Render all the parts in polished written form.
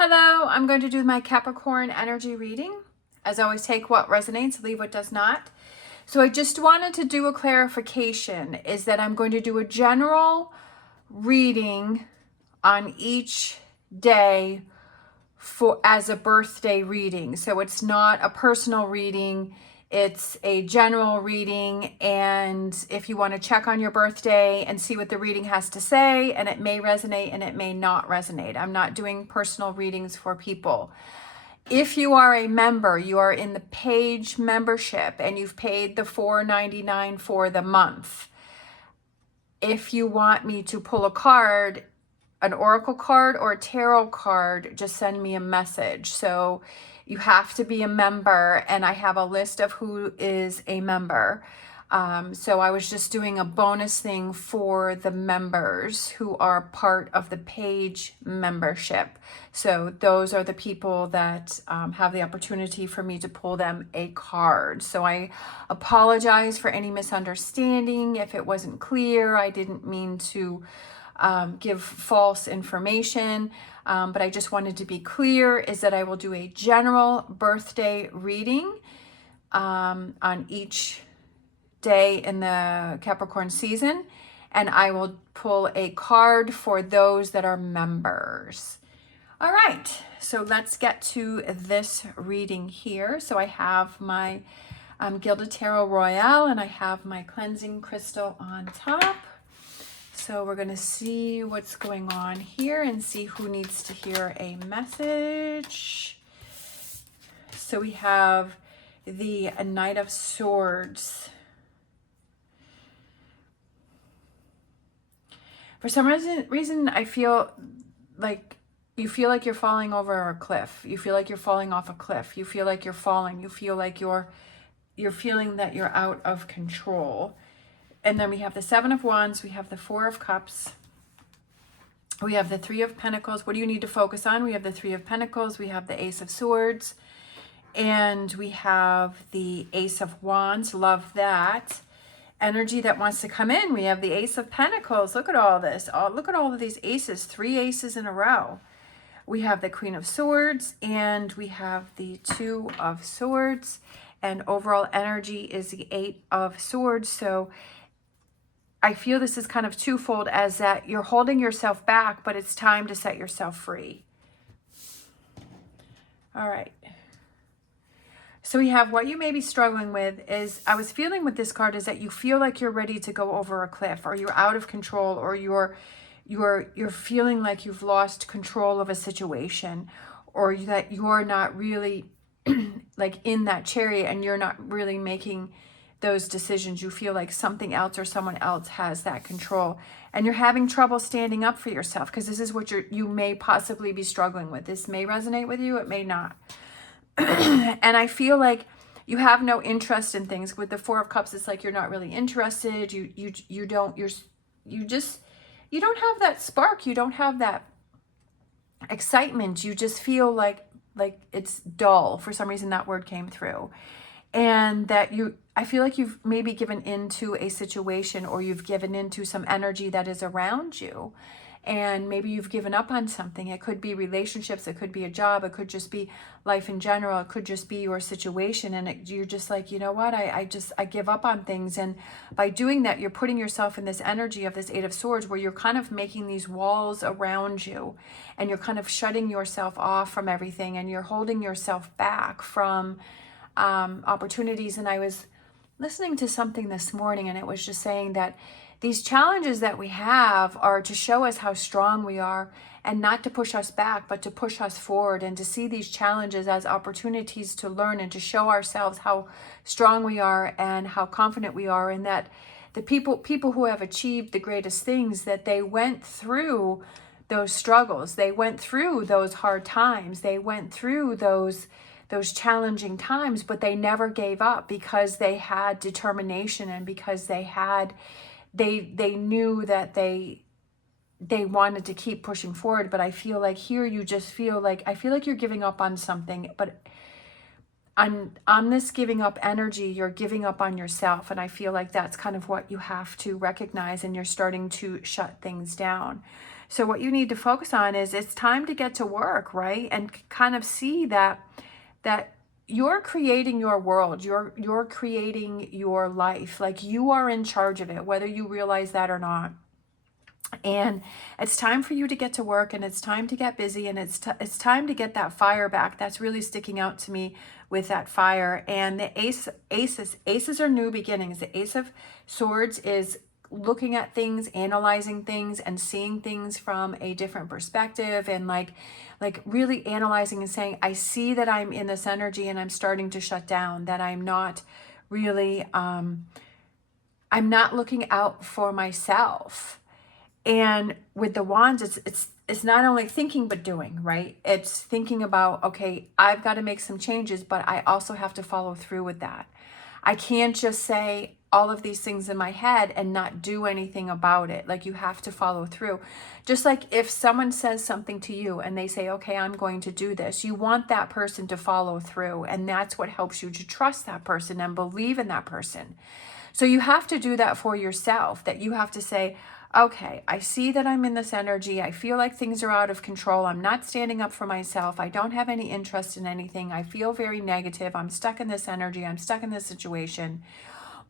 Hello, I'm going to do my Capricorn energy reading. As always, take what resonates, leave what does not. So I just wanted to do a clarification, is that I'm going to do a general reading on each day for as a birthday reading. So it's not a personal reading, it's a general reading. And if you want to check on your birthday and see what the reading has to say, and it may resonate and it may not resonate. I'm not doing personal readings for people. If you are a member, you are in the page membership and you've paid the $4.99 for the month. If you want me to pull a card, an oracle card or a tarot card, just send me a message. So you have to be a member, and I have a list of who is a member. So I was just doing a bonus thing for the members who are part of the page membership. So those are the people that have the opportunity for me to pull them a card. So I apologize for any misunderstanding. If it wasn't clear, I didn't mean to give false information, but I just wanted to be clear is that I will do a general birthday reading on each day in the Capricorn season, and I will pull a card for those that are members. All right, so let's get to this reading here. So I have my Gilded Tarot Royale, and I have my cleansing crystal on top. So we're going to see what's going on here and see who needs to hear a message. So we have the Knight of Swords. For some reason, I feel like you feel like you're falling over a cliff. You feel like you're falling off a cliff. You feel like you're falling. You feel like you're feeling that you're out of control. And then we have the Seven of Wands, we have the Four of Cups, we have the Three of Pentacles. What do you need to focus on? We have the Three of Pentacles, we have the Ace of Swords, and we have the Ace of Wands. Love that. Energy that wants to come in. We have the Ace of Pentacles. Look at all this. Look at all of these aces. 3 aces in a row. We have the Queen of Swords, and we have the Two of Swords. And overall energy is the Eight of Swords. So I feel this is kind of twofold, as that you're holding yourself back, but it's time to set yourself free. All right. So we have what you may be struggling with is, I was feeling with this card, is that you feel like you're ready to go over a cliff, or you're out of control, or you're feeling like you've lost control of a situation, or that you're not really like in that chariot and you're not really making those decisions. You feel like something else or someone else has that control, and you're having trouble standing up for yourself, because this is what you may possibly be struggling with. This may resonate with you, it may not. And I feel like you have no interest in things. With the Four of Cups, it's like you're not really interested. You don't have that spark. You don't have that excitement. You just feel like it's dull. For some reason that word came through. And that I feel like you've maybe given into a situation, or you've given into some energy that is around you, and maybe you've given up on something. It could be relationships, it could be a job, it could just be life in general, it could just be your situation, and you're just like, you know what, I give up on things. And by doing that, you're putting yourself in this energy of this Eight of Swords, where you're kind of making these walls around you, and you're kind of shutting yourself off from everything, and you're holding yourself back from opportunities. And I was listening to something this morning, and it was just saying that these challenges that we have are to show us how strong we are, and not to push us back, but to push us forward, and to see these challenges as opportunities to learn and to show ourselves how strong we are and how confident we are. And that the people who have achieved the greatest things, that they went through those struggles, they went through those hard times, they went through those challenging times, but they never gave up, because they had determination, and because they knew that they wanted to keep pushing forward. But I feel like here you just feel like, I feel like you're giving up on something, but on this giving up energy, you're giving up on yourself. And I feel like that's kind of what you have to recognize, and you're starting to shut things down. So what you need to focus on is it's time to get to work, right? And kind of see that you're creating your world, you're creating your life. Like, you are in charge of it, whether you realize that or not. And it's time for you to get to work, and it's time to get busy, and it's time to get that fire back. That's really sticking out to me with that fire. And the aces are new beginnings. The Ace of Swords is looking at things, analyzing things, and seeing things from a different perspective, and like really analyzing and saying, I see that I'm in this energy and I'm starting to shut down, that I'm not really I'm not looking out for myself. And with the wands, it's not only thinking but doing, right? It's thinking about, okay, I've got to make some changes, but I also have to follow through with that. I can't just say all of these things in my head and not do anything about it. Like, you have to follow through. Just like if someone says something to you and they say, okay, I'm going to do this, you want that person to follow through. And that's what helps you to trust that person and believe in that person. So you have to do that for yourself, that you have to say, okay, I see that I'm in this energy. I feel like things are out of control. I'm not standing up for myself. I don't have any interest in anything. I feel very negative. I'm stuck in this energy. I'm stuck in this situation.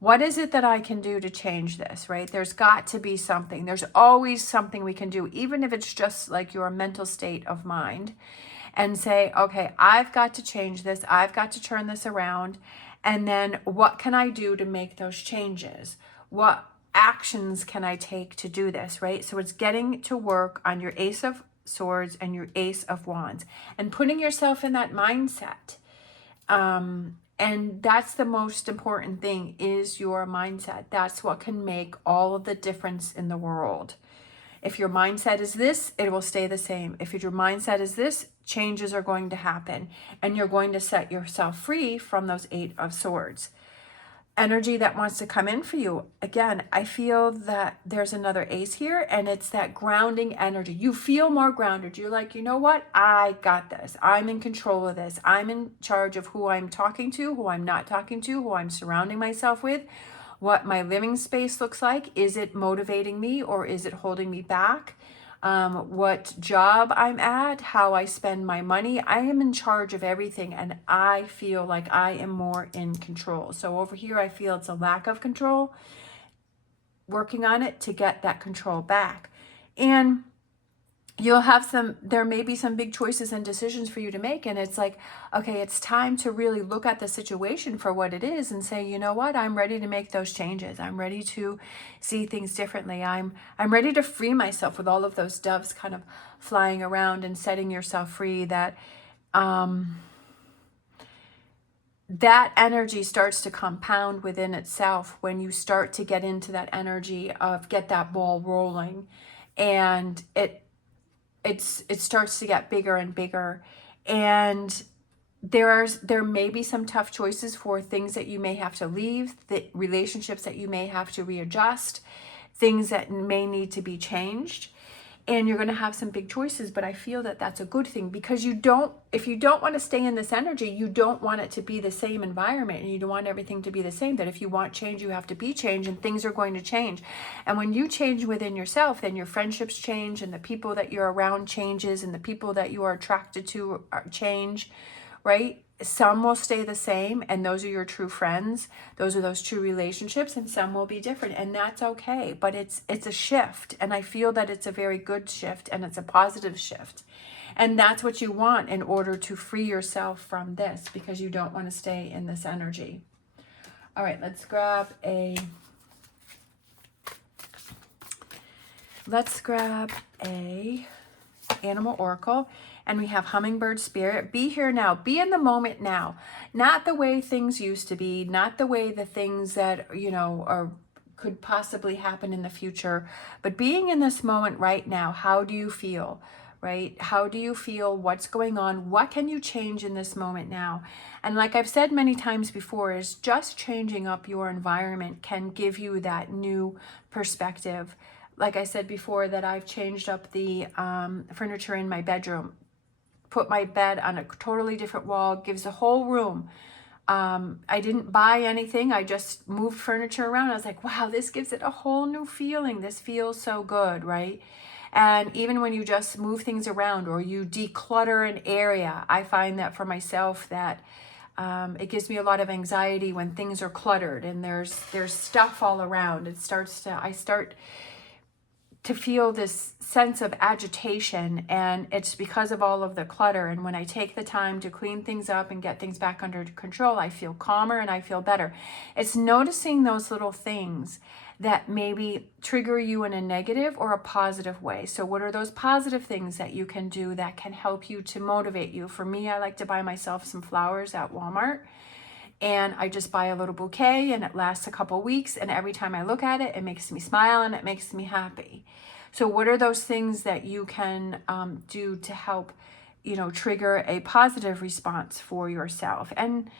What is it that I can do to change this, right? There's got to be something. There's always something we can do, even if it's just like your mental state of mind, and say, okay, I've got to change this. I've got to turn this around. And then what can I do to make those changes? What actions can I take to do this, right? So it's getting to work on your Ace of Swords and your Ace of Wands and putting yourself in that mindset. And that's the most important thing, is your mindset. That's what can make all of the difference in the world. If your mindset is this, it will stay the same. If your mindset is this, changes are going to happen, and you're going to set yourself free from those Eight of Swords. Energy that wants to come in for you. Again, I feel that there's another ace here, and it's that grounding energy. You feel more grounded. You're like, you know what? I got this. I'm in control of this. I'm in charge of who I'm talking to, who I'm not talking to, who I'm surrounding myself with, what my living space looks like. Is it motivating me or is it holding me back? What job I'm at, how I spend my money. I am in charge of everything, and I feel like I am more in control. So over here, I feel it's a lack of control, working on it to get that control back. And you'll have there may be some big choices and decisions for you to make. And it's like, okay, it's time to really look at the situation for what it is and say, you know what, I'm ready to make those changes. I'm ready to see things differently. I'm ready to free myself, with all of those doves kind of flying around and setting yourself free. That energy starts to compound within itself when you start to get into that energy of get that ball rolling, and it starts to get bigger and bigger. And there may be some tough choices for things that you may have to leave, the relationships that you may have to readjust, things that may need to be changed. And you're going to have some big choices, but I feel that that's a good thing, because if you don't want to stay in this energy, you don't want it to be the same environment, and you don't want everything to be the same. That if you want change, you have to be change, and things are going to change. And when you change within yourself, then your friendships change, and the people that you're around changes, and the people that you are attracted to change, right? Some will stay the same, and those are your true friends. Those are those true relationships, and some will be different, and that's okay. But it's a shift, and I feel that it's a very good shift, and it's a positive shift. And that's what you want in order to free yourself from this, because you don't want to stay in this energy. All right, let's grab a animal oracle. And we have Hummingbird Spirit. Be here now. Be in the moment now. Not the way things used to be. Not the way the things that, could possibly happen in the future. But being in this moment right now. How do you feel? Right? How do you feel? What's going on? What can you change in this moment now? And like I've said many times before, is just changing up your environment can give you that new perspective. Like I said before, that I've changed up the furniture in my bedroom. Put my bed on a totally different wall, gives the whole room. I didn't buy anything. I just moved furniture around. I was like, wow, this gives it a whole new feeling. This feels so good, right? And even when you just move things around or you declutter an area, I find that for myself that it gives me a lot of anxiety when things are cluttered and there's stuff all around. I start to feel this sense of agitation, and it's because of all of the clutter. And when I take the time to clean things up and get things back under control, I feel calmer and I feel better. It's noticing those little things that maybe trigger you in a negative or a positive way. So what are those positive things that you can do that can help you to motivate you? For me, I like to buy myself some flowers at Walmart, and I just buy a little bouquet and it lasts a couple weeks, and every time I look at it, it makes me smile and it makes me happy. So what are those things that you can do to help, trigger a positive response for yourself? And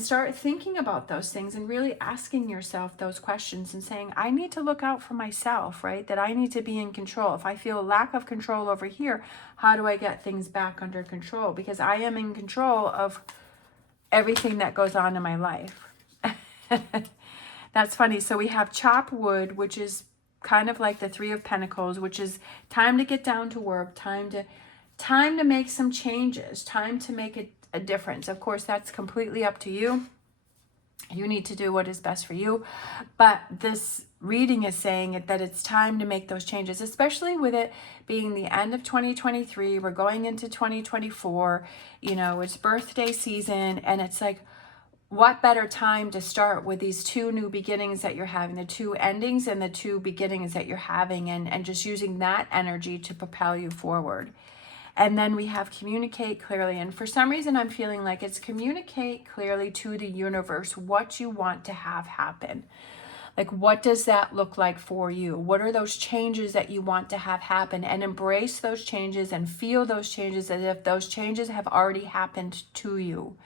start thinking about those things and really asking yourself those questions and saying, I need to look out for myself, right? That I need to be in control. If I feel a lack of control over here, how do I get things back under control? Because I am in control of everything that goes on in my life. That's funny. So we have chop wood, which is kind of like the Three of Pentacles, which is time to get down to work, time to make some changes, time to make a difference. Of course, that's completely up to you. You need to do what is best for you. But this reading is saying that it's time to make those changes, especially with it being the end of 2023. We're going into 2024. It's birthday season, and it's like, what better time to start with these two new beginnings that you're having, the two endings and the two beginnings that you're having, and just using that energy to propel you forward. And then we have communicate clearly. And for some reason, I'm feeling like it's communicate clearly to the universe what you want to have happen. Like, what does that look like for you? What are those changes that you want to have happen? And embrace those changes and feel those changes as if those changes have already happened to you.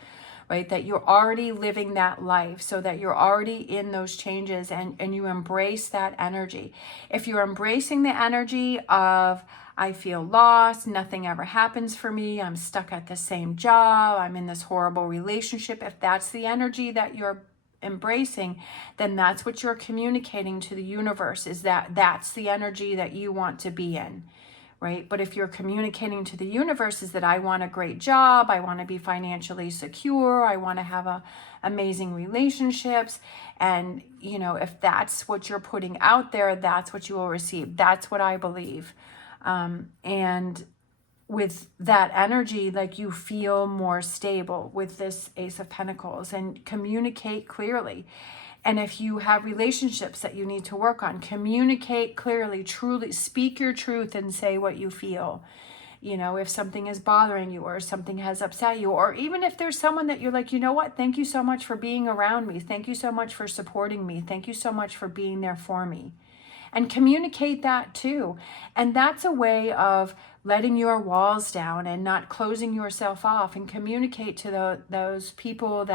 Right? That you're already living that life, so that you're already in those changes, and you embrace that energy. If you're embracing the energy of, I feel lost, nothing ever happens for me, I'm stuck at the same job, I'm in this horrible relationship, if that's the energy that you're embracing, then that's what you're communicating to the universe, is that's the energy that you want to be in. Right? But if you're communicating to the universe is that I want a great job, I want to be financially secure, I want to have amazing relationships, and if that's what you're putting out there, that's what you will receive. That's what I believe. And with that energy, like, you feel more stable with this Ace of Pentacles, and communicate clearly. And if you have relationships that you need to work on, communicate clearly, truly speak your truth and say what you feel. If something is bothering you or something has upset you, or even if there's someone that you're like, you know what, thank you so much for being around me. Thank you so much for supporting me. Thank you so much for being there for me. And communicate that too. And that's a way of letting your walls down and not closing yourself off, and communicate to those people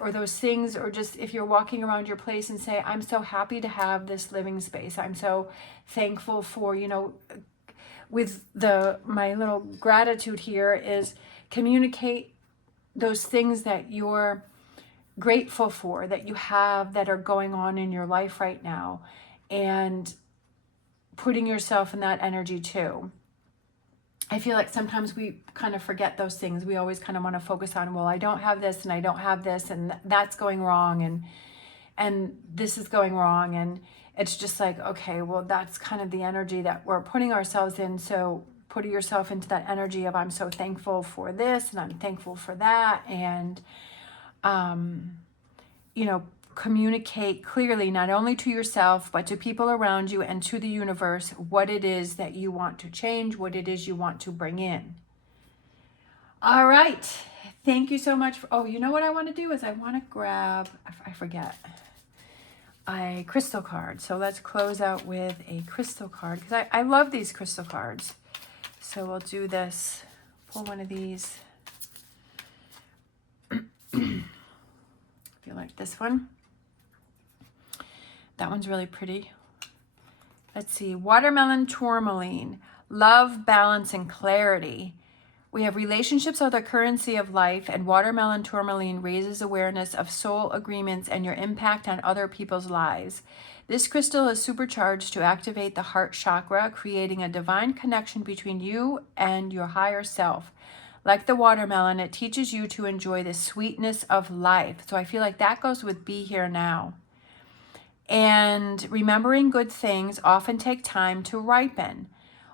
or those things, or just if you're walking around your place and say, I'm so happy to have this living space. I'm so thankful for, with my little gratitude here is communicate those things that you're grateful for, that you have, that are going on in your life right now, and putting yourself in that energy too. I feel like sometimes we kind of forget those things. We always kind of want to focus on, well, I don't have this and I don't have this, and that's going wrong, and this is going wrong. And it's just like, okay, well, that's kind of the energy that we're putting ourselves in. So putting yourself into that energy of, I'm so thankful for this and I'm thankful for that. And, communicate clearly, not only to yourself, but to people around you and to the universe, what it is that you want to change, what it is you want to bring in. All right. Thank you so much. You know what I want to do is I want to grab, I forget, a crystal card. So let's close out with a crystal card, because I love these crystal cards. So we'll do this. Pull one of these. I feel like this one. That one's really pretty. Let's see. Watermelon tourmaline. Love, balance, and clarity. We have relationships are the currency of life, and watermelon tourmaline raises awareness of soul agreements and your impact on other people's lives. This crystal is supercharged to activate the heart chakra, creating a divine connection between you and your higher self. Like the watermelon, it teaches you to enjoy the sweetness of life. So I feel like that goes with be here now. And remembering good things often take time to ripen.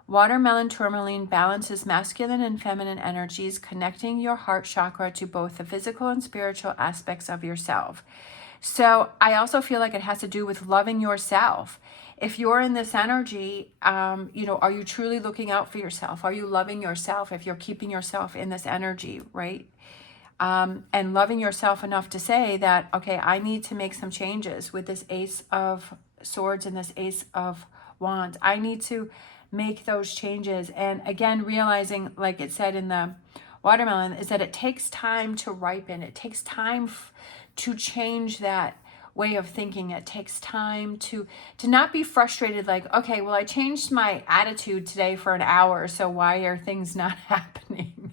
Watermelon tourmaline balances masculine and feminine energies, connecting your heart chakra to both the physical and spiritual aspects of yourself. So I also feel like it has to do with loving yourself. If you're in this energy, are you truly looking out for yourself? Are you loving yourself if you're keeping yourself in this energy, right? And loving yourself enough to say that, okay, I need to make some changes with this Ace of Swords and this Ace of Wands. I need to make those changes. And again, realizing, like it said in the watermelon, is that it takes time to ripen. It takes time to change that way of thinking. It takes time to not be frustrated, like, okay, well, I changed my attitude today for an hour, so why are things not happening?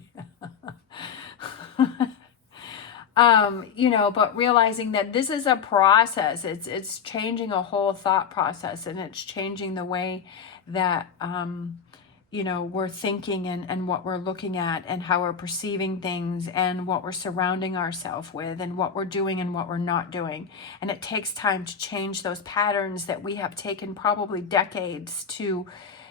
But realizing that this is a process. It's changing a whole thought process, and it's changing the way that we're thinking and what we're looking at and how we're perceiving things and what we're surrounding ourselves with and what we're doing and what we're not doing. And it takes time to change those patterns that we have taken probably decades to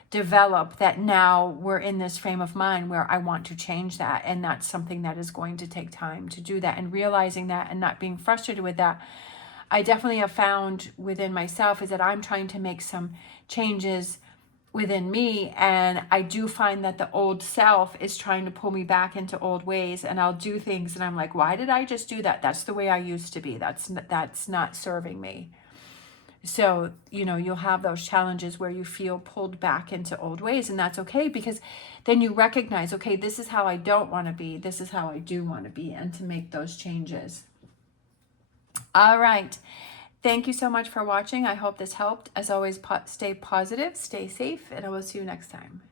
develop, that now we're in this frame of mind where I want to change that. And that's something that is going to take time to do that, and realizing that and not being frustrated with that. I definitely have found within myself is that I'm trying to make some changes within me, and I do find that the old self is trying to pull me back into old ways, and I'll do things and I'm like, why did I just do that? That's the way I used to be. That's not serving me. So, you'll have those challenges where you feel pulled back into old ways, and that's okay, because then you recognize, okay, this is how I don't want to be. This is how I do want to be, and to make those changes. All right. Thank you so much for watching. I hope this helped. As always, stay positive, stay safe, and I will see you next time.